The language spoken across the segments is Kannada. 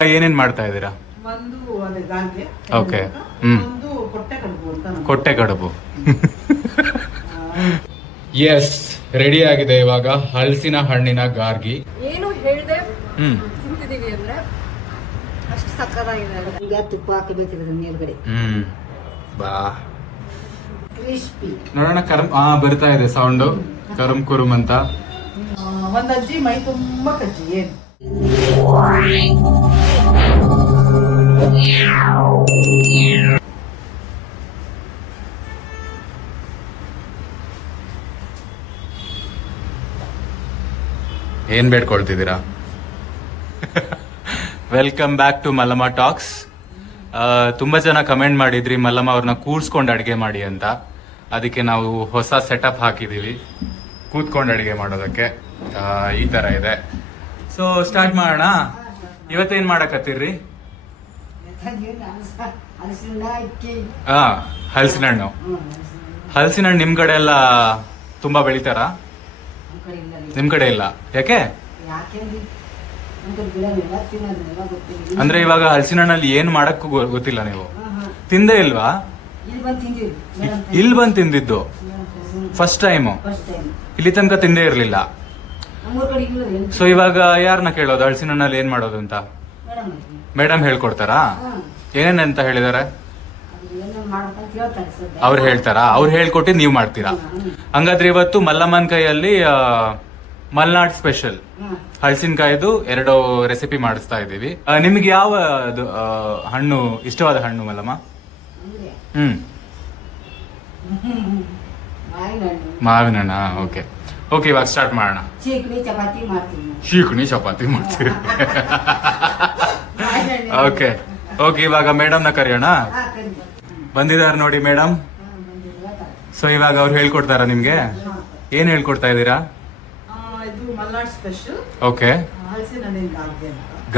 ಏನೇನ್ ಮಾಡ್ತಾ ಇದ್ದೀರಾ? ಒಂದು ಅದೇ ಗಾರ್ಗೆ Okay. ಹ್ಮ್. ಒಂದು ಕೊಟ್ಟೆ ಕಡುಬು ಅಂತ ನಮ್ಮ- ಕೊಟ್ಟೆ ಕಡುಬು. ಎಸ್ ರೆಡಿ ಆಗಿದೆ ಇವಾಗ ಹಲಸಿನ ಹಣ್ಣಿನ ಗಾರ್ಗಿ. ಏನು ಹೇಳ್ದೆ ಹ್ಮ್. ತಿಂತಿದೀವಿ ಅಂದ್ರೆ ಅಷ್ಟು ಸಕ್ಕತ್ತಾಗಿದೆ. ಈಗ ತುಪ್ಪ ಹಾಕಬೇಕಿರೋದು ಮೇಲ್ಗಡೆ. ಹ್ಮ್. ಬಾ. ಕ್ರಿಸ್ಪಿ ನೋಡೋಣ ಕರಂ ಆ ಬರ್ತಾ ಇದೆ ಸೌಂಡು ಕರುಮ್ ಕುರುಮ್ ಅಂತ. ಆ, ಒಂದ್ ಅಜ್ಜಿ ಮೈ ತುಂಬಾ ಕಜ್ಜಿ ಏನು? ಏನ್ ಬೇಡ್ಕೊಳ್ತಿದ್ದೀರಾ? Welcome back to Mallamma talks ತುಂಬಾ ಜನ ಕಮೆಂಟ್ ಮಾಡಿದ್ರಿ, ಮಲ್ಲಮ್ಮ ಅವ್ರನ್ನ ಕೂರ್ಸ್ಕೊಂಡು ಅಡಿಗೆ ಮಾಡಿ ಅಂತ. ಅದಕ್ಕೆ ನಾವು ಹೊಸ ಸೆಟಪ್ ಹಾಕಿದೀವಿ. ಕೂತ್ಕೊಂಡು ಅಡಿಗೆ ಮಾಡೋದಕ್ಕೆ. ಈ ತರ ಇದೆ. ಸೊ ಸ್ಟಾರ್ಟ್ ಮಾಡೋಣ. ಇವತ್ತೇನ್ ಮಾಡಕತ್ತೀರ್ರಿ? ಹಲಸಿನ ಅಕ್ಕಿ ಹಾ ಹಲಸಿನ ಹಣ್ಣು ಹಲಸಿನ ಹಣ್ಣು ನಿಮ್ ಕಡೆ ಎಲ್ಲ ತುಂಬಾ ಬೆಳಿತಾರ? ನಮ್ ಕಡೆ ಇಲ್ಲ ಯಾಕೆ? ಅಂದ್ರೆ ಇವಾಗ ಹಲಸಿನ ಹಣ್ಣಲ್ಲಿ ಏನ್ ಮಾಡಕ್ ಗೊತ್ತಿಲ್ಲ ನೀವು. ತಿಂದೇ ಇಲ್ವಾ? ಇಲ್ಲಿ ಬಂದು ತಿಂದಿದ್ದು? ಫಸ್ಟ್ ಟೈಮ್ ಇಲ್ಲಿ ತನಕ ತಿಂದೇ ಇರ್ಲಿಲ್ಲ ನಮ್ಮೂರ್ ಕಡೆ ಇಲ್ಲ ರೀ. ಸೊ ಇವಾಗ ಯಾರನ್ನ ಕೇಳೋದು? ಹಳಸಿನಲ್ಲಿ ಏನ್ ಮಾಡೋದು ಅಂತ? ಮೇಡಮ್ ಹೇಳ್ಕೊಡ್ತಾರಾ? ಹಾ. ಏನೇನ್ ಅಂತ ಹೇಳಿದಾರೆ? ಅವ್ರು ಹೇಳ್ತಾರಾ ಅವ್ರು ಹೇಳ್ಕೊಟ್ಟು ನೀವು ಮಾಡ್ತೀರಾ? ಹಂಗಾದ್ರೆ ಇವತ್ತು ಮಲ್ಲಮ್ಮನ ಕೈಯಲ್ಲಿ ಮಲ್ನಾಡ್ ಸ್ಪೆಷಲ್. ಹಳಸಿನಕಾಯ್ದು ಎರಡು ರೆಸಿಪಿ ಮಾಡಿಸ್ತಾ ಇದೀವಿ ಆ, ನಿಮ್ಗೆ ಯಾವ ಹಣ್ಣು ಇಷ್ಟವಾದ ಹಣ್ಣು ಮಲ್ಲಮ್ಮ? ಹ್ಮ್. ಮಾವಿನ ಹಣ್ಣು ಮಾವಿನ ಹಣ್ಣ ಓಕೆ. ಓಕೆ ಇವಾಗ ಸ್ಟಾರ್ಟ್ ಮಾಡೋಣ ಚೀಕಣಿ ಚಪಾತಿ. ಶೀಕಣಿ ಚಪಾತಿ ಮಾಡ್ತೀವಿ. ಓಕೆ ಓಕೆ ಇವಾಗ ಮೇಡಮ್ನ ಕರೆಯೋಣ. ಬಂದಿದ್ದಾರೆ ನೋಡಿ ಮೇಡಮ್. ಸೊ ಇವಾಗ ಅವ್ರು ಹೇಳ್ಕೊಡ್ತಾರ ನಿಮ್ಗೆ. ಏನ್ ಹೇಳ್ಕೊಡ್ತಾ ಇದ್ದೀರಾ? ಓಕೆ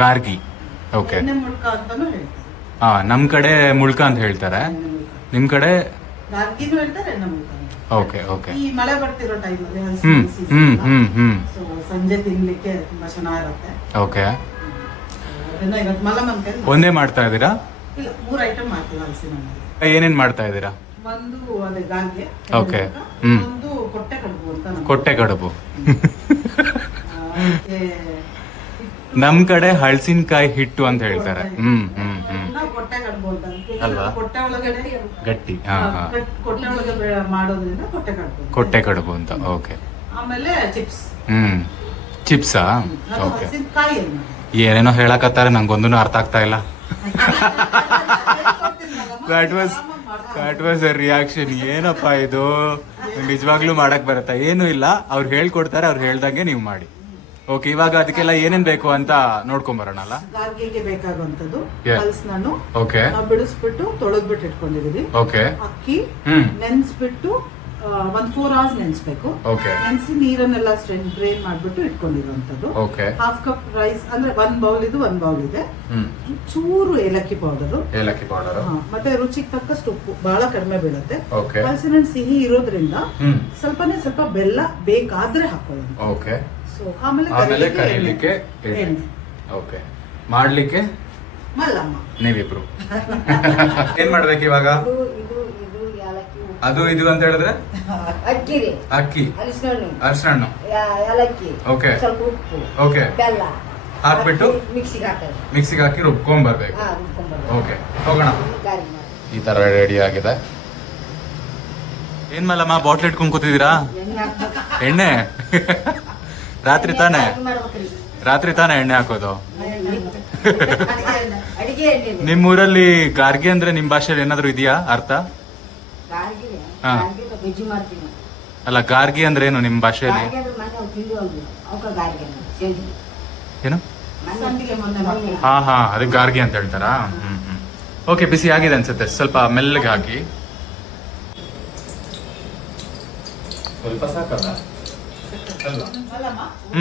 ಗಾರ್ಗೆ ಓಕೆ ಹಾ ನಮ್ ಕಡೆ ಮುಳ್ಕ ಅಂತ ಹೇಳ್ತಾರೆ. ನಿಮ್ ಕಡೆ? ಓಕೆ ಓಕೆ ಈ ಮಳೆ ಬರ್ತಿರೋ ಟೈಮಲ್ಲಿ ಹ್ಮ್ ಹ್ಮ್ ಹ್ಮ್ ಹ್ಮ್. ಸೊ ಸಂಜೆ ತಿನ್ಲಿಕ್ಕೆ ತುಂಬಾ ಚೆನ್ನಾಗಿರುತ್ತೆ. ಓಕೆ ಅದನ್ನ ಇವತ್ತು ಒಂದೇ ಮಾಡ್ತಾ ಇದ್ದೀರಾ? ಇಲ್ಲ ಮೂರ್ ಐಟಮ್ ಮಾಡ್ತೀವಿ ಹಲಸಿನ ಹಣ್ಣಲ್ಲಿ ಏನೇನ್ ಮಾಡ್ತಾ ಇದ್ದೀರಾ? ಒಂದು ಅದೇ ಗಾರ್ಗೆ ಓಕೆ ಹ್ಮ್. ಒಂದು ಕೊಟ್ಟೆ ಕಡುಬು ಅಂತ ನಮ್ಮ- ಕೊಟ್ಟೆ ಕಡುಬು. ಅದಕ್ಕೆ ನಮ್ ಕಡೆ ಹಳಸಿನಕಾಯಿ ಹಿಟ್ಟು ಅಂತ ಹೇಳ್ತಾರೆ. ಹ್ಮ್ ಹ್ಮ್ ಹ್ಮ್. ಕೊಟ್ಟೆ ಕಡುಬು ಅಂತ. ಅಲ್ವಾ? ಕೊಟ್ಟೆ ಒಳಗಡೆ ಗಟ್ಟಿ. ಹಾ ಹಾ. ಕಟ್- ಕೊಟ್ಟೆ ಒಳಗೆ ಬೆ- ಮಾಡೋದ್ರಿಂದ ಕೊಟ್ಟೆ ಕಡುಬು ಕೊಟ್ಟೆ ಕಡುಬು ಅಂತ ಓಕೆ. ಆಮೇಲೆ ಚಿಪ್ಸ್. ಹ್ಮ್. ಚಿಪ್ಸಾ? ಅದು ಓಕೆ. ಏನೇನೋ ಹೇಳಕತ್ತಾರೆ ನಂಗೊಂದೂ ಅರ್ಥ ಆಗ್ತಾ ಇಲ್ಲ. That was that was a reaction ಏನಪ್ಪ ಇದು? ನಿಜವಾಗ್ಲೂ ಮಾಡಕ್ ಬರುತ್ತಾ? ಏನು ಇಲ್ಲ. ಅವ್ರು ಹೇಳ್ಕೊಡ್ತಾರೆ ಅವ್ರು ಹೇಳ್ದಂಗೆ ನೀವು ಮಾಡಿ. ಓಕೆ ಇವಾಗ ಅದಕ್ಕೆಲ್ಲ ಏನೇನ್ ಬೇಕು ಅಂತ ನೋಡ್ಕೊಂಡ್ ಬರೋಣಲ್ಲ ಗಾರ್ಗೆಗೆ ಬೇಕಾಗುವಂತದ್ದು Yeah. ನಾನು ಓಕೆ ನಾವು ಬಿಡಿಸ್ಬಿಟ್ಟು ತೊಳೆದ್ಬಿಟ್ಟು ಇಟ್ಕೊಂಡಿದೀವಿ. ಓಕೆ ಅಕ್ಕಿ ಹ್ಮ್. ನೆನ್ಸ್ಬಿಟ್ಟು ಆ, ಒಂದ್ ಫೋರ್ ಅವರ್ಸ್ ನೆನ್ಸ್ಬೇಕು. ನೆನ್ಸಿ ನೀರನ್ನೆಲ್ಲ ಡ್ರೈನ್ ಮಾಡ್ಬಿಟ್ಟು ಇಟ್ಕೊಂಡಿರುವಂತದ್ದು ಓಕೆ ಹಾಫ್ ಕಪ್ ರೈಸ್ ಅಂದ್ರೆ ಒಂದ್ ಬೌಲ್ ಇದು ಒಂದ್ ಬೌಲ್ ಇದೆ. ಹ್ಮ್. ಚೂರು ಏಲಕ್ಕಿ ಪೌಡರ್ ಏಲಕ್ಕಿ ಪೌಡರ್ ಮತ್ತೆ ರುಚಿಗೆ ತಕ್ಕಷ್ಟು ಉಪ್ಪು ಬಹಳ ಕಡಿಮೆ ಬೀಳುತ್ತೆ. ಹಲಸಿನ ಸಿಹಿ ಇರೋದ್ರಿಂದ ಹ್ಮ್. ಸ್ವಲ್ಪನೇ ಸ್ವಲ್ಪ ಬೆಲ್ಲ ಬೇಕಾದ್ರೆ ಹಾಕೊಳ್ಳೋಣ ಓಕೆ ಆಮೇಲೆ ಕರಿಲಿಕ್ಕೆ ಎಣ್ಣೆ. ಓಕೆ. ಮಾಡ್ಲಿಕ್ಕೆ? ಮಲ್ಲಮ್ಮ. ನೀವಿಬ್ರು. ಏನ್ ಮಾಡ್ಬೇಕು ಇವಾಗ? ಇದು ಇದು ಇದು ಯಾಲಕ್ಕಿ ಅದು ಇದು ಅಂತ ಹೇಳಿದ್ರೆ? ಅಕ್ಕಿ ಅಕ್ಕಿ. ಹಣ್ಣು ಅರಿಶಿನ ಹಣ್ಣು ಯಾ- ಏಲಕ್ಕಿ Okay. ಸ್ವಲ್ಪ ಉಪ್ಪು. ಓಕೆ. ಬೆಲ್ಲ. ಹಾಕ್ಬಿಟ್ಟು? ಮಿಕ್ಸಿಗೆ ಹಾಕೋದು ಮಿಕ್ಸಿಗೆ ಹಾಕಿ ರುಬ್ಕೊಂಡ್ ಬರ್ಬೇಕು ಹಾ. ಓಕೆ. ಹೋಗೋಣ. ಗಾರಿ ಈ ತರ ರೆಡಿ ಆಗಿದೆ. ಏನ್ ಮಲ್ಲಮ್ಮ ಬಾಟ್ಲ್ ಇಟ್ಕೊಂಡ್ ಕೂತಿದ್ದೀರಾ? ಎಣ್ಣೆ ಹಾಕ್ಬೇಕು. ಎಣ್ಣೆ? ರಾತ್ರಿ ತಾನೇ? ರಾತ್ರಿ ತಾನೇ ಎಣ್ಣೆ ಹಾಕೋದು? ಅಡಿಗೆ ಎಣ್ಣೆ ಅಡಿಗೆ ಎಣ್ಣೆ ನಿಮ್ ಊರಲ್ಲಿ ಗಾರ್ಗಿ ಅಂದ್ರೆ ನಿಮ್ ಭಾಷೆಯಲ್ಲಿ ಏನಾದ್ರು ಇದೆಯಾ ಅರ್ಥ. ಅಲ್ಲ, ಗಾರ್ಗಿ ಅಂದ್ರೆ ಏನು ನಿಮ್ ಭಾಷೆಯಲ್ಲಿ. ಏನು? ಹಾ ಹಾ ಅದಕ್ಕೆ ಗಾರ್ಗಿ ಅಂತ ಹೇಳ್ತಾರಾ? ಓಕೆ ಬಿಸಿ ಆಗಿದೆ ಅನ್ಸುತ್ತೆ. ಸ್ವಲ್ಪ ಮೆಲ್ಲಗೆ ಹಾಕಿ. ಸ್ವಲ್ಪ ಸಾಕಲ್ಲ? ಅಲ್ವಾ.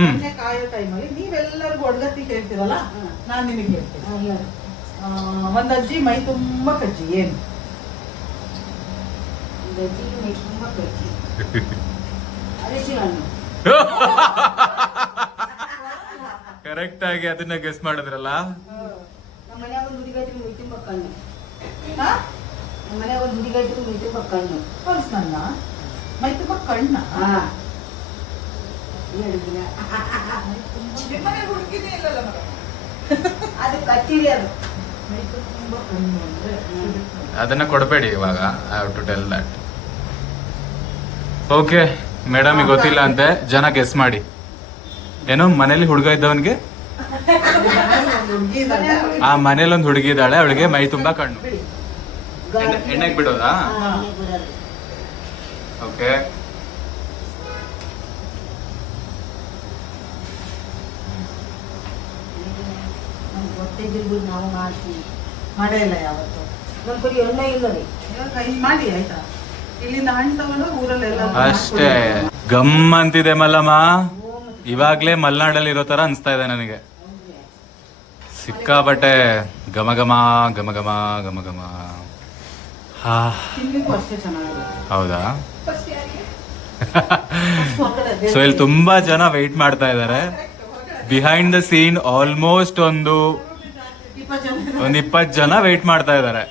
ಎಣ್ಣೆ ಕಾಯೋ ಟೈಮಲ್ಲಿ ನೀವೆಲ್ಲರಿಗೂ ಒಡ್ಗತ್ತಿ ಹೇಳ್ತೀರಲ್ಲ ನಾನು ನಿಮಗೆ ಹೇಳ್ತೀನಿ. ಒಂದು ಒಂದ್ ಅಜ್ಜಿ ಮೈ ತುಂಬಾ ಕಜ್ಜಿ ಏನು? ಬಜ್ಜಿ ಮೈ ತುಂಬ ಹಲಸಿನ ಕರೆಕ್ಟ್ ಆಗಿ ಅದನ್ನ ಗೆಸ್ ಮಾಡಿದ್ರಲ್ಲ? ನಮ್ಮ ಮನ್ಯಾಗ ಒಂದು ಹುಡುಗೈತಿ ಮೈ ತುಂಬ ಕಣ್ಣು. ಹಾ ನಮ್ಮ ಮನ್ಯಾಗ ಒಂದು ಹುಡುಗೈತಿ ಮುಗಿ ತುಂಬ ಕಣ್ಣು. ತೋರಿಸ್ ನನ್ನ ಮೈ ತುಂಬ ಕಣ್ಣ? ಅದು ಅದು. ಅದನ್ನ ಕೊಡಬೇಡಿ ಇವಾಗ. I have to tell that okay madam ಗೊತ್ತಿಲ್ಲ ಅಂತೆ. ಜನ ಗೆಸ್ ಮಾಡಿ. ಏನೋ ಮನೇಲಿ ಹುಡುಗ ಇದ್ದವನ್ಗೆ? ಆ ಮನೇಲಿ ಒಂದು ಹುಡುಗಿ ಇದ್ದಾಳೆ ಅವಳಿಗೆ ಮೈ ತುಂಬಾ ಕಣ್ಣು. ಎಣ್ಣೆಗೆ ಬಿಡೋದು. ಓಕೆ ಗೊತ್ತಿದ್ದಿರ್ಬೋದು ನಾವು ಮಾಡ್ತೀವಿ. ಮಾಡೇ ಇಲ್ಲ ಯಾವತ್ತು. ನಮ್ಮ ಕುರಿ ಎಣ್ಣೆ ಇಲ್ಲ ರೀ ಇವಾಗ ಹಿಂಗ್ ಮಾಡಿ ಆಯ್ತಾ? ಇಲ್ಲಿಂದ ಹಣ್ಣು ತಗೊಂಡು ಊರಲ್ಲೆಲ್ಲ ಅಷ್ಟೇ. ಗಮ್ ಅಂತಿದೆ ಮಲ್ಲಮ್ಮ. ಇವಾಗ್ಲೇ ಮಲ್ನಾಡಲ್ಲಿ ಇರೋ ತರ ಅನ್ಸ್ತಾ ಇದೆ ನನಗೆ. ಸಿಕ್ಕಾಬಟ್ಟೆ ಘಮ ಗಮ ಗಮ ಗಮ ಗಮ ಗಮ ಚೆನ್ನಾಗಿರುತ್ತೆ ಹೌದಾ? ಸೊ ಇಲ್ಲಿ ತುಂಬಾ ಜನ ವೆಯ್ಟ್ ಮಾಡ್ತಾ ಇದ್ದಾರೆ. ಬಿಹೈಂಡ್ ದ ಸೀನ್ ಆಲ್ಮೋಸ್ಟ್ ಒಂದು ಒಂದ್ ಇಪ್ಪತ್ತು ಜನ ವೇಟ್ ಮಾಡ್ತಾ ಇದ್ದಾರೆ.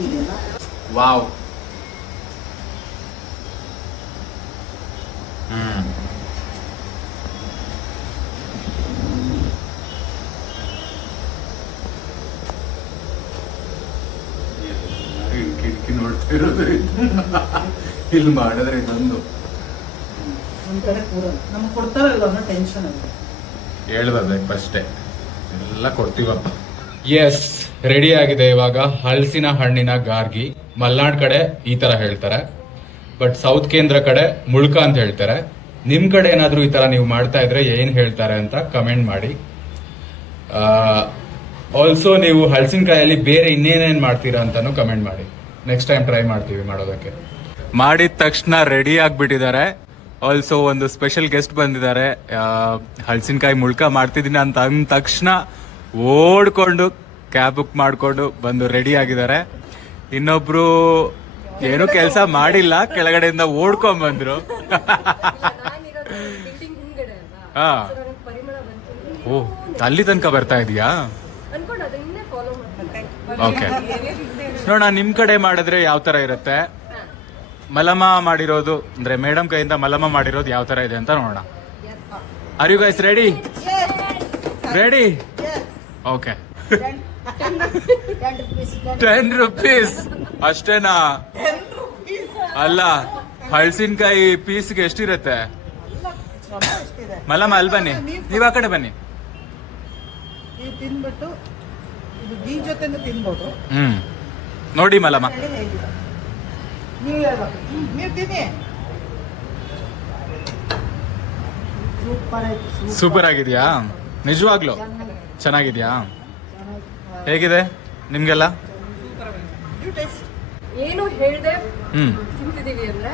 ಇದೆಯಲ್ಲ ವಾವ್. ಹ್ಮ್. ಕಿಟಕಿ ನೋಡ್ತಾ ಇರೋದು. ಇಲ್ಲಿ ಮಾಡಿದ್ರೆ ಇದೊಂದು ಒಂದ್ ಕೂರಲ್ಲ. ನಮ್ಗೆ ಕೊಡ್ತಾರಲ್ಲ ಅನ್ನೋ ಟೆನ್ಷನ್ ಅದು ಹೇಳ್ದೆ ಫಸ್ಟೇ ಎಲ್ಲ ಕೊಡ್ತೀವಪ್ಪ. ಎಸ್ ರೆಡಿ ಆಗಿದೆ ಇವಾಗ ಹಲಸಿನ ಹಣ್ಣಿನ ಗಾರ್ಗಿ. ಮಲ್ನಾಡ್ ಕಡೆ ಈ ತರ ಹೇಳ್ತಾರೆ. ಬಟ್ ಸೌತ್ ಕೇಂದ್ರ ಕಡೆ ಮುಳ್ಕ ಅಂತ ಹೇಳ್ತಾರೆ. ನಿಮ್ ಕಡೆ ಏನಾದರೂ ಈ ತರ ನೀವು ಮಾಡ್ತಾ ಇದ್ರೆ ಏನ್ ಹೇಳ್ತಾರೆ ಅಂತ ಕಮೆಂಟ್ ಮಾಡಿ. ಆಲ್ಸೋ ನೀವು ಹಲಸಿನಕಾಯಲ್ಲಿ ಬೇರೆ ಇನ್ನೇನೇನ್ ಮಾಡ್ತೀರಾ ಅಂತಾನು ಕಮೆಂಟ್ ಮಾಡಿ. ನೆಕ್ಸ್ಟ್ ಟೈಮ್ ಟ್ರೈ ಮಾಡ್ತೀವಿ ಮಾಡೋದಕ್ಕೆ. ಮಾಡಿದ ತಕ್ಷಣ ರೆಡಿ ಆಗ್ಬಿಟ್ಟಿದ್ದಾರೆ. ಆಲ್ಸೋ ಒಂದು ಸ್ಪೆಷಲ್ ಗೆಸ್ಟ್ ಬಂದಿದ್ದಾರೆ. ಹಲಸಿನಕಾಯಿ ಮುಳ್ಕ ಮಾಡ್ತಿದ್ದೀನಿ ಅಂತ ಅಂದ ತಕ್ಷಣ ಓಡ್ಕೊಂಡು ಕ್ಯಾಬ್ ಬುಕ್ ಮಾಡಿಕೊಂಡು ಬಂದು ರೆಡಿ ಆಗಿದ್ದಾರೆ. ಇನ್ನೊಬ್ರು ಏನು ಕೆಲಸ ಮಾಡಿಲ್ಲ ಕೆಳಗಡೆಯಿಂದ ಓಡ್ಕೊಂಡ್ ಬಂದ್ರು. ಹಾ. ಪರಿಮಳ ಬಂತು. ಓ ಅಲ್ಲಿ ತನಕ ಬರ್ತಾ ಇದೀಯಾ? ಅನ್ಕೊಂಡು ಅದನ್ನೇ ಫಾಲೋ ಮಾಡ್ತಾರೆ ಓಕೆ ನೋಡೋಣ ನಿಮ್ಮ ಕಡೆ ಮಾಡಿದ್ರೆ ಯಾವ ತರ ಇರುತ್ತೆ? ಮಲಮ ಮಾಡಿರೋದು ಅಂದ್ರೆ ಮೇಡಮ್ ಕೈಯಿಂದ ಮಲಮ ಮಾಡಿರೋದು ಯಾವ ತರ ಇದೆ ಅಂತ ನೋಡೋಣ. Are you guys ready ready okay ten rupees ಅಷ್ಟೇನಾ? ಅಲ್ಲ ಹಳಸಿನಕಾಯಿ ಪೀಸ್ಗೆ ಎಷ್ಟಿರುತ್ತೆ? ಮಲಮ ಅಲ್ಲಿ ಬನ್ನಿ. ನೀವ್ ಆ ಕಡೆ ಬನ್ನಿ. ತಿನ್ಬಿಟ್ಟು ಇದು ಬೀಜ ಜೊತೆನೂ ತಿನ್ಬೋದು. ಹ್ಮ್. ನೋಡಿ ಮಲಮ್ಮ ಸೂಪರ್ ಆಗಿದೆಯಾ? ನಿಜವಾಗ್ಲು? ಚೆನ್ನಾಗಿದ್ಯಾ? ಹೇಗಿದೆ ನಿಮ್ಗೆಲ್ಲ? ಏನು ಹೇಳಿದೆ ತಿಂತಿದೀವಿ ಅಂದ್ರೆ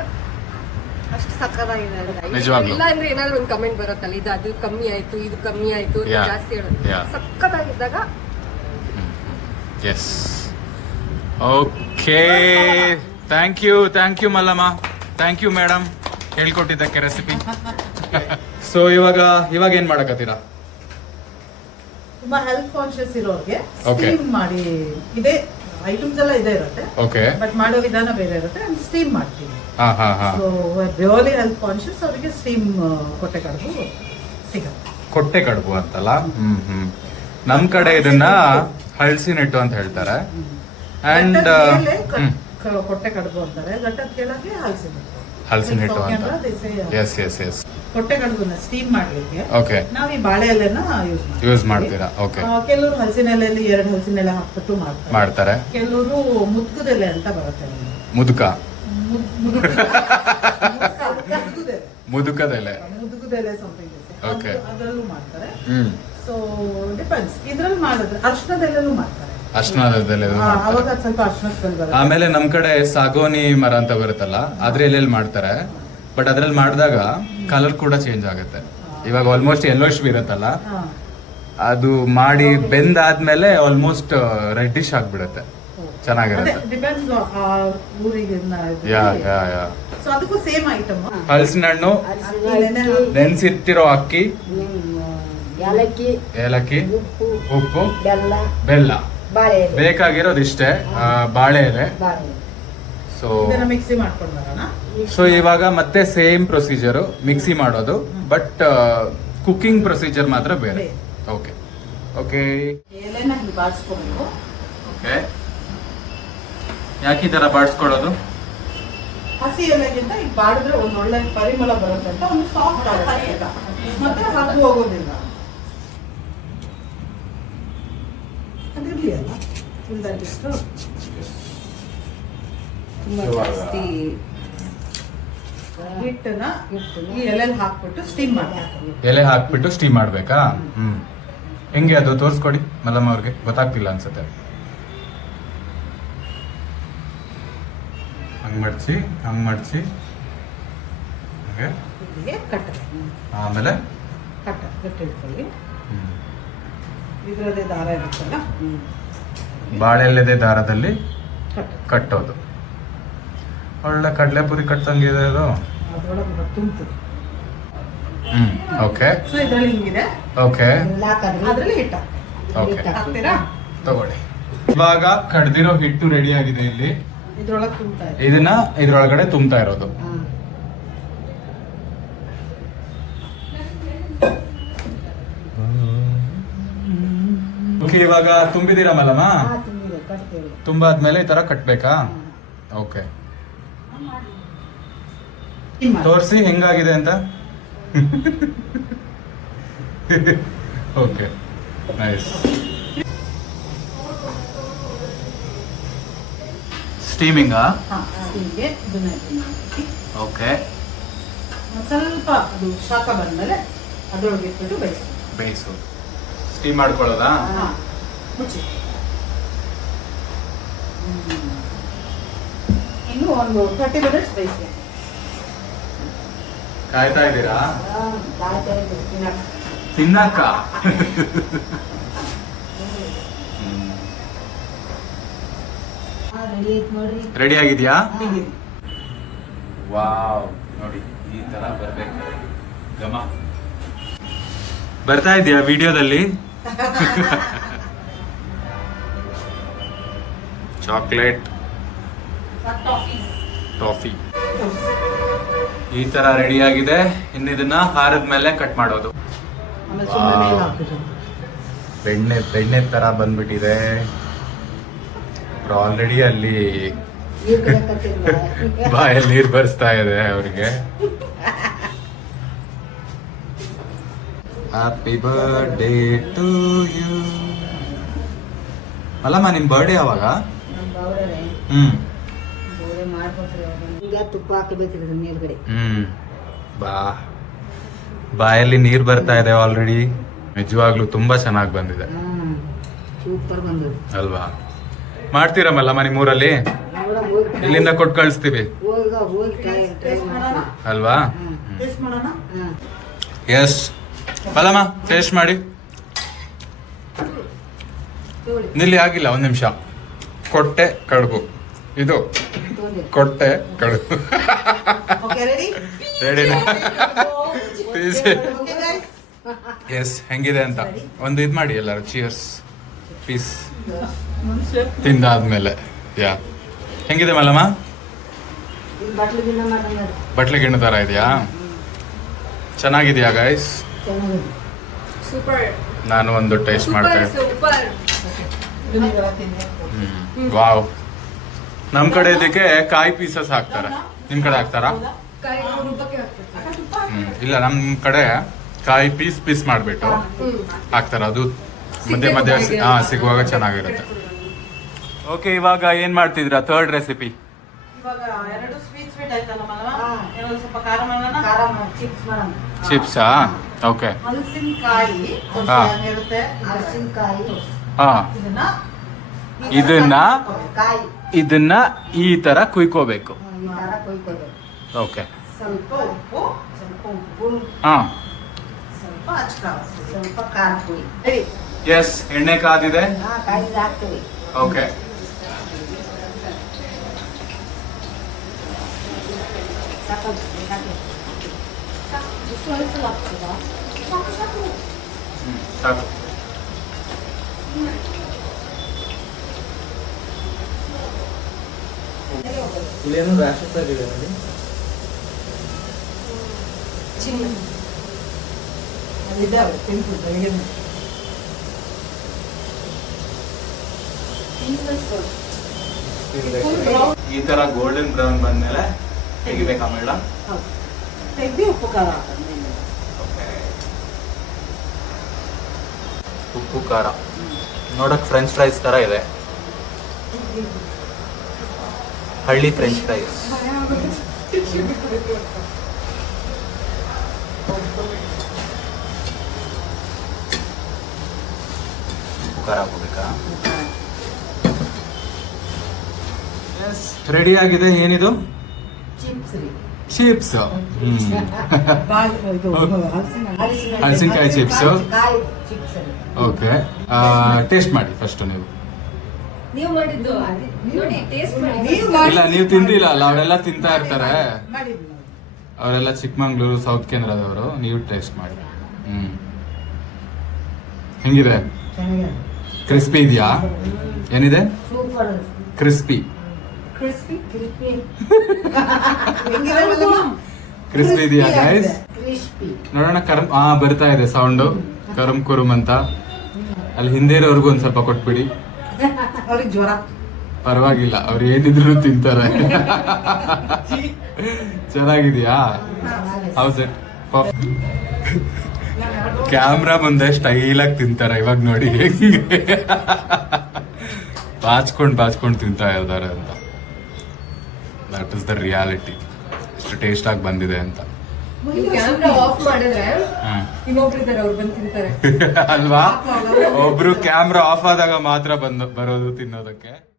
ಅಷ್ಟು ಸಕ್ಕದಾಗಿದೆ ನಿಜವಾಗ್ಲೂ. ಇಲ್ಲ ಅಂದ್ರೆ ಏನಾದ್ರು ಒಂದು ಕಮೆಂಟ್ ಬರುತ್ತಲ್ಲ ಇದು ಅದು ಕಮ್ಮಿ ಆಯ್ತು ಇದು ಕಮ್ಮಿ ಆಯ್ತು ಜಾಸ್ತಿ ಹೇಳೋದು. ಸಕ್ಕದಾಗಿದ್ದಾಗ yes okay thank you thank you Mallamma thank you madam ಹೇಳ್ಕೊಟ್ಟಿದ್ದಕ್ಕೆ recipe so ಇವಾಗ ಇವಾಗ ಏನ್ ಮಾಡಕತ್ತೀರಾ? ತುಂಬಾ ಹೆಲ್ತ್ ಕಾನ್ಶಿಯಸ್ ಇರೋರಿಗೆ Okay. ಸ್ಟೀಮ್ ಮಾಡಿ ಇದೆ ಐಟಮ್ಸ್ ಎಲ್ಲ ಇದೆ ಇರುತ್ತೆ. ಓಕೆ ಬಟ್ ಮಾಡೋ ವಿಧಾನ ಬೇರೆ ಇರುತ್ತೆ. ಸ್ಟೀಮ್ ಮಾಡ್ತೀವಿ. ಹಾ ಹಾ ಹಾ. ಸೊ ಪ್ಯೂರ್ಲಿ ಹೆಲ್ತ್ ಕಾನ್ಶಿಯಸ್ ಅವರಿಗೆ ಸ್ಟೀಮ್ ಕೊಟ್ಟೆ ಕಡುಬು ಸಿಗುತ್ತೆ. ಕೊಟ್ಟೆ ಕಡುಬು ಅಂತಲ್ಲ? ಹ್ಮ್ ಹ್ಮ್. ನಮ್ ಕಡೆ ಇದನ್ನ ಹಳಸಿನ ಹಿಟ್ಟು ಅಂತ ಹೇಳ್ತಾರೆ. ಅಂಡ್ ಕೊಟ್ಟೆ ಕಡುಬು ಅಂತಾರೆ. ಘಟ್ಟದ ಕೆಳಗೆ ಹಲಸಿನ ಹಿಟ್ಟು. ಹಲಸಿನ ಹಿಟ್ಟು ಅಂತ. ಎಸ್ ಎಸ್ ಎಸ್ ಹೊಟ್ಟೆ ಕಡುಬನ್ನ ಸ್ಟೀಮ್ ಮಾಡ್ಲಿಕ್ಕೆ ಓಕೆ ನಾವು ಈ ಬಾಳೆ ಎಲೆನ ಯೂಸ್ ಯೂಸ್ ಮಾಡ್ತೀರಾ? ಓಕೆ ಕೆಲವರು ಹಲಸಿನ ಎಲೆಯಲ್ಲಿ ಎರಡು ಹಲಸಿನ ಎಲೆ ಹಾಕ್ಬಿಟ್ಟು ಮಾಡ್ತಾರೆ. ಮಾಡ್ತಾರೆ. ಕೆಲವರು ಮುದ್ಕದ ಎಲೆ ಅಂತ ಬರುತ್ತೆ ಮುದುಕ. ಮುದ್- ಮುದುಕ- ಮುದುಕದ ಎಲೆ. ಮುದುಕದ ಎಲೆ. Okay. ಅದು- ಅದರಲ್ಲೂ ಮಾಡ್ತಾರೆ. ಸೊ ಡಿಪೆಂಡ್ಸ್ ಇದ್ರಲ್ಲಿ ಮಾಡಿದ್ರೆ ಅರ್ಶನದ ಎಲೆನೂ ಮಾಡ್ತಾರೆ. ಅರ್ಶನದೆಲೆ ಆ, ಅವಾಗ ಅದ್ ಸ್ವಲ್ಪ ಅರ್ಶನ ಸ್ಮೆಲ್ ಬರುತ್ತೆ. ಆಮೇಲೆ ನಮ್ ಕಡೆ ಸಾಗೋನಿ ಮರ ಅಂತ ಬರುತ್ತಲ್ಲ ಅದ್ರ ಎಲ್ಲೆಲ್ಲಿ ಮಾಡ್ತಾರೆ? ಬಟ್ ಅದ್ರಲ್ಲಿ ಮಾಡಿದಾಗ ಕಲರ್ ಕೂಡ ಚೇಂಜ್ ಆಗುತ್ತೆ. ಇವಾಗ ಆಲ್ಮೋಸ್ಟ್ ಯೆಲ್ಲೋಶ್ ಇರುತ್ತಲ್ಲ ಅದು ಮಾಡಿ ಬೆಂದಾದ್ಮೇಲೆ ಆಲ್ಮೋಸ್ಟ್ ರೆಡ್ಡಿಶ್ ಆಗ್ಬಿಡುತ್ತೆ. ಚೆನ್ನಾಗಿರುತ್ತೆ. Yeah yeah yeah. ಸೊ ಅದಕ್ಕೂ ಸೇಮ್ ಐಟಮ್ ಹಲಸಿನ ಹಣ್ಣು ನೆನ್ಸಿಟ್ಟಿರೋ ಅಕ್ಕಿ ಏಲಕ್ಕಿ ಏಲಕ್ಕಿ ಉಪ್ಪು ಉಪ್ಪು ಬೆಲ್ಲ. ಬೆಲ್ಲ. ಬಾಳೆ ಬೇಕಾಗಿರೋದು ಇಷ್ಟೇ ಆ, ಬಾಳೆ ಎಲೆ. ಬಾಳೆ ಸೊ ಇದನ್ನ ಮಿಕ್ಸಿ ಮಾಡ್ಕೊಂಡು ಬರೋಣ? ಸೊ ಇವಾಗ ಮತ್ತೆ ಸೇಮ್ ಪ್ರೊಸೀಜರು ಮಿಕ್ಸಿ ಮಾಡೋದು ಬಟ್ ಕುಕಿಂಗ್ ಪ್ರೊಸೀಜರ್ ಮಾತ್ರ ಬೇರೆ. ಬೇರೆ. ಓಕೆ ಓಕೆ ಎಲೆನ ಹಿಂಗೆ ಬಾಡಿಸ್ಕೋಬೇಕು ಓಕೆ ಯಾಕೆ ಈ ಥರ ಬಾಡಿಸ್ಕೊಳ್ಳೋದು ಹಸಿ ಎಲೆಗಿಂತ ಈಗ ಬಾಡಿದ್ರೆ ಒಂದು ಒಳ್ಳೆ ಪರಿಮಳ ಬರುತ್ತೆ ಅಂತ ಒಂದು ಸಾಫ್ಟ್ ಆಗುತ್ತೆ ಈಗ. ಮತ್ತೆ ಹಗ್ಗು ಹೋಗೋದಿಲ್ಲ ಅದಿರ್ಲಿ ಅಲ್ಲ ಇಲ್ದಾಗಿಷ್ಟು ತುಂಬಾ ಇವಾಗ- ಜಾಸ್ತಿ ಹಿಟ್ಟನ್ನ ಹಿಟ್ಟನ್ನ ಈ ಎಲೆಲಿ ಹಾಕ್ಬಿಟ್ಟು ಸ್ಟೀಮ್ ಮಾಡ್ಬೇಕು. ಎಲೆ ಹಾಕ್ಬಿಟ್ಟು ಸ್ಟೀಮ್ ಮಾಡಬೇಕಾ? ಹ್ಮ್. ಹೆಂಗೆ ಅದು ತೋರಿಸ್ಕೊಡಿ ಮಲ್ಲಮ್ಮ ಅವ್ರಿಗೆ. ಗೊತ್ತಾಗ್ತಿಲ್ಲ ಅನ್ಸುತ್ತೆ. ಹಂಗ್ ಮಡ್ಚಿ ಹಂಗ್ ಮಡ್ಚಿ ಹಾಗೆ. ಹೀಗೆ ಕಟ್ಟ ಆಮೇಲೆ? ಕಟ್. ಇದರದೇ ದಾರ ಇರುತ್ತಲ್ಲ? ಬಾಳೆಲೆದೆ ದಾರದಲ್ಲಿ ಕಟ್ಟ ಕಟ್ಟೋದು. ಒಳ್ಳೆ ಕಡಲೆಪುರಿ ಕಟ್ಟಂಗಿದೆ ಅದು? ಹ್ಞೂ ಓಕೆ. ಓಕೆ. ಓಕೆ. ತಗೊಳ್ಳಿ. ಇವಾಗ ಕಡ್ದಿರೋ ಹಿಟ್ಟು ರೆಡಿ ಆಗಿದೆ ಇಲ್ಲಿ. ಇದನ್ನ ಇದ್ರೊಳಗಡೆ ತುಂಬ್ತಾ ಇರೋದು. ಓಕೆ ಇವಾಗ ತುಂಬಿದೀರ ಮಲ್ಲಮ್ಮ? ಕಟ್ತೇವೆ. ತುಂಬಾದ್ಮೇಲೆ ಈ ತರ ಕಟ್ಬೇಕಾ? ಓಕೆ. ತೋರಿಸಿ ಹೆಂಗಾಗಿದೆ ಅಂತ. Okay nice. ಸ್ಟೀಮಿಂಗಾ? ಓಕೆ. ಸ್ವಲ್ಪ ಅದು ಶಾಖ ಬಂದ್ಮೇಲೆ ಅದ್ರೊಳಗೆ ಇಟ್ಬಿಟ್ಟು ಬೇಯಿಸಿ ಬೇಯಿಸು. ಸ್ಟೀಮ್ ಮಾಡ್ಕೊಳ್ಳೋದಾ? ಇನ್ನು ಒಂದು ತರ್ಟಿ ಮಿನಿಟ್ಸ್ ಬೇಯಿಸಿ. ಕಾಯ್ತಾ ಇದ್ದೀರಾ? ತಿನ್ನಕ್ಕ. ರೆಡಿ ಆಗಿದ್ಯಾ? ವಾವ್ ನೋಡಿ ಈ ತರ ಬರ್ಬೇಕು. ಗಮ. ಬರ್ತಾ ಇದೆಯಾ ವಿಡಿಯೋದಲ್ಲಿ? ಚಾಕ್ಲೇಟ್ ಟಾಫಿ ಈ ತರ ರೆಡಿ ಆಗಿದೆ. ಇನ್ನು ಇದನ್ನ ಹಾರದ ಮೇಲೆ ಕಟ್ ಮಾಡೋದು. ಬೆಣ್ಣೆ ಬೆಣ್ಣೆ ತರ ಬಂದ್ಬಿಟ್ಟಿದೆ. ಆಲ್ರೆಡಿ ಅಲ್ಲಿ ಬಾಯಲ್ಲಿ ನೀರು ಬರ್ಸ್ತಾ ಇದೆ ಅವ್ರಿಗೆ. ಹ್ಯಾಪಿ ಬರ್ಡೇ ಟು ಯು ಅಲ್ಲಮ್ಮ ನಿಮ್ ಬರ್ಡೇ ಯಾವಾಗ? ಗೌರವ್ರೆ, ಹ್ಮ್. ಈಗ ತುಪ್ಪ ಮೇಲ್ಗಡೆ. ಬಾ. ಬಾಯಲ್ಲಿ ನೀರ್ ಬರ್ತಾ ಇದೆ ಆಲ್ರೆಡಿ ನಿಜವಾಗ್ಲೂ ತುಂಬಾ ಚೆನ್ನಾಗಿ ಬಂದಿದೆ. ಸೂಪರ್ ಅಲ್ವಾ? ಮಾಡ್ತೀರಮ್ಮಲ್ಲ ಹೋಗಿ try- ಇಲ್ಲಿಂದ ಕೊಟ್ಟು ಕಳಿಸ್ತೀವಿ. ಅಲ್ವಾ? ಎಸ್ ಮಲ್ಲಮ್ಮ ಟೇಸ್ಟ್ ಮಾಡಿ. ನಿಲ್ಲಿ ಆಗಿಲ್ಲ ಒಂದ್ ನಿಮಿಷ. ಕೊಟ್ಟೆ ಕಡುಬು. ಇದು ಕೊಟ್ಟೆ ಕಡುಬು. ಓಕೆ ರೆಡಿ ರೆಡಿನಾ ಓಕೆ ಗೈಸ್ ಎಸ್ ಹೆಂಗಿದೆ ಅಂತ. ಒಂದು ಇದು ಮಾಡಿ ಎಲ್ಲರೂ ಚಿಯರ್ಸ್ ಪೀಸ್ ತಿಂದಾದ್ಮೇಲೆ. ಯಾ ಹೆಂಗಿದೆ ಮಲ್ಲಮ್ಮ. ಬಟ್ಲೆ ಗಿಣ್ಣು ಥರ ಇದೆಯಾ? ಚೆನ್ನಾಗಿದೆಯಾ ಗೈಸ್ ಚೆನ್ನಾಗಿದೆ ಸೂಪರ್ ನಾನು ಒಂದು ಟೇಸ್ಟ್ ಮಾಡ್ತೇನೆ ಸೂಪರ್ ವಾವ್. ನಮ್ಮ ಕಡೆ ಇದಕ್ಕೆ ಕಾಯಿ ಪೀಸಸ್ ಹಾಕ್ತಾರೆ. ನಿಮ್ಮ ಕಡೆ ಹಾಕ್ತಾರಾ? ಇಲ್ಲ ನಮ್ಮ ಕಡೆ ಕಾಯಿ ಪೀಸ್ ಪೀಸ್ ಮಾಡ್ಬಿಟ್ಟು ಹಾಕ್ತಾರೆ. ಅದು ಮಧ್ಯೆ ಮಧ್ಯೆ ಹಾಂ ಸಿಗುವಾಗ ಚೆನ್ನಾಗಿರುತ್ತೆ. ಓಕೆ ಇವಾಗ ಏನ್ ಮಾಡ್ತಿದ್ರ ಥರ್ಡ್ ರೆಸಿಪಿ ಚಿಪ್ಸಾ ಓಕೆ. ಹಲಸಿನಕಾಯಿ ಇರುತ್ತೆ ಹಲಸಿನಕಾಯಿ ಹಾ. ಇದನ್ನ ಇದನ್ನ ಕಾಯಿ. ಇದನ್ನ ಈ ತರ ಕುಯ್ಕೋಬೇಕು. ತರ ಕೊಯ್ಕೋಬೇಕು. ಓಕೆ. ಸ್ವಲ್ಪ ಉಪ್ಪು ಸ್ವಲ್ಪ ಉಪ್ಪು. ಹಾ. ಸ್ವಲ್ಪ ಅಚ್ಚ ಸ್ವಲ್ಪ ಖಾರ ಪುಡಿ. ಎಸ್ ಎಣ್ಣೆ ಕಾದಿದೆ. ಹಾ ಕಾಯಿ ಓಕೆ. ಸಾಕು. ಹ್ಮ್, ಸಾಕು ಇಲ್ಲೇನು ಸರ್ ಇದೆ ನೋಡಿ ಚಿನ್ನ ಅಲ್ಲಿದ್ದಾವೆ ಈ ತರ ಗೋಲ್ಡನ್ ಬ್ರೌನ್ ಬಂದ್ಮೇಲೆ ತೆಗಿಬೇಕಾ ಮೇಡಮ್ ತೆಗ್ದು ಉಪ್ಪು ಖಾರ ಹಾಕೋದು ಮೇಲೆ. ಉಪ್ಪು ಖಾರ. ನೋಡಕ್ ಫ್ರೆಂಚ್ ಫ್ರೈಸ್ ತರ ಇದೆ. ಹಳ್ಳಿ ಫ್ರೆಂಚ್ ಫ್ರೈಸ್ ಉಪ್ಪು ಖಾರ ಹಾಕೋಬೇಕಾ? ರೆಡಿ ಆಗಿದೆ? ಏನಿದು? ಚಿಪ್ಸ್ ರೀ. ಚಿಪ್ಸ್ ಬಾಲ್ ಇದು ಹೌದು. ಹಲಸಿನ ಹಲಸಿನಕಾಯಿ ಚಿಪ್ಸ್ ಓಕೆ ಟೇಸ್ಟ್ ಮಾಡಿ ಫಸ್ಟ್ ನೀವು. ನೀವು ಮಾಡಿದ್ದು ಅದೇ- ನೋಡಿ ಟೇಸ್ಟ್ ಮಾಡಿ. ನೀವು ಮಾಡಿ- ಇಲ್ಲ ನೀವು ತಿಂದಿಲ್ಲ ಅಲ್ಲ ಅವರೆಲ್ಲ ತಿಂತಾ ಇರ್ತಾರೆ. ಮಾಡಿದ್ವಿ ಅವರೆಲ್ಲ ಚಿಕ್ಕಮಂಗ್ಳೂರು ಸೌತ್ ಕೇಂದ್ರದವರು ನೀವು ಟೇಸ್ಟ್ ಮಾಡಿ. ಹ್ಮ್. ಹೆಂಗಿದೆ? ಚೆನ್ನಾಗಿದೆ. ಕ್ರಿಸ್ಪಿ ಇದೆಯಾ? ಏನಿದೆ? ಸೂಪರ್ ಕ್ರಿಸ್ಪಿ ಕ್ರಿಸ್ಪಿ ಕ್ರಿಸ್ಪಿ ಹೆಂಗಿದೆ ಮೇಡಮ್? ಕ್ರಿಸ್ಪಿ ಇದೆಯಾ ಗೈಸ್ ನೋಡೋಣ ಕರ್ಮ್ ಹಾ ಬರ್ತಾ ಇದೆ ಸೌಂಡು ಕರುಮ್ ಕುರುಮ್ ಅಂತ. ಅಲ್ಲಿ ಹಿಂದೆ ಇರೋರ್ಗು ಒಂದ್ ಸ್ವಲ್ಪ ಕೊಟ್ಬಿಡಿ. ಅವ್ರಿಗೆ ಜ್ವರ. ಪರವಾಗಿಲ್ಲ ಅವ್ರು ಏನಿದ್ರು ತಿಂತಾರೆ. ಚೆನ್ನಾಗಿದ್ಯಾ? ಹೌಸ್ ಇಟ್ ಕ್ಯಾಮ್ರಾ ಮುಂದೆ ಸ್ಟೈಲ್ ಆಗಿ ತಿಂತಾರೆ ಇವಾಗ ನೋಡಿ ಹೆಂಗೆ. ಬಾಚ್ಕೊಂಡು ಬಾಚ್ಕೊಂಡ್ ತಿಂತಾ ಇದ್ದಾರೆ ಅಂತ. ದಟ್ ಇಸ್ ದ ರಿಯಾಲಿಟಿ ಎಷ್ಟು ಟೇಸ್ಟ್ ಆಗಿ ಬಂದಿದೆ ಅಂತ. ಕ್ಯಾಮ್ರಾ ಆಫ್ ಮಾಡಿದ್ರೆ? ಹ್ಮ್. ಇನ್ನೊಬ್ರು ಇದ್ದಾರೆ ಅವ್ರು ಬಂದು ತಿಂತಾರೆ. ಅಲ್ವಾ? ಒಬ್ರು ಕ್ಯಾಮ್ರಾ ಆಫ್ ಆದಾಗ ಮಾತ್ರ ಬಂದು ಬರೋದು ತಿನ್ನೋದಕ್ಕೆ.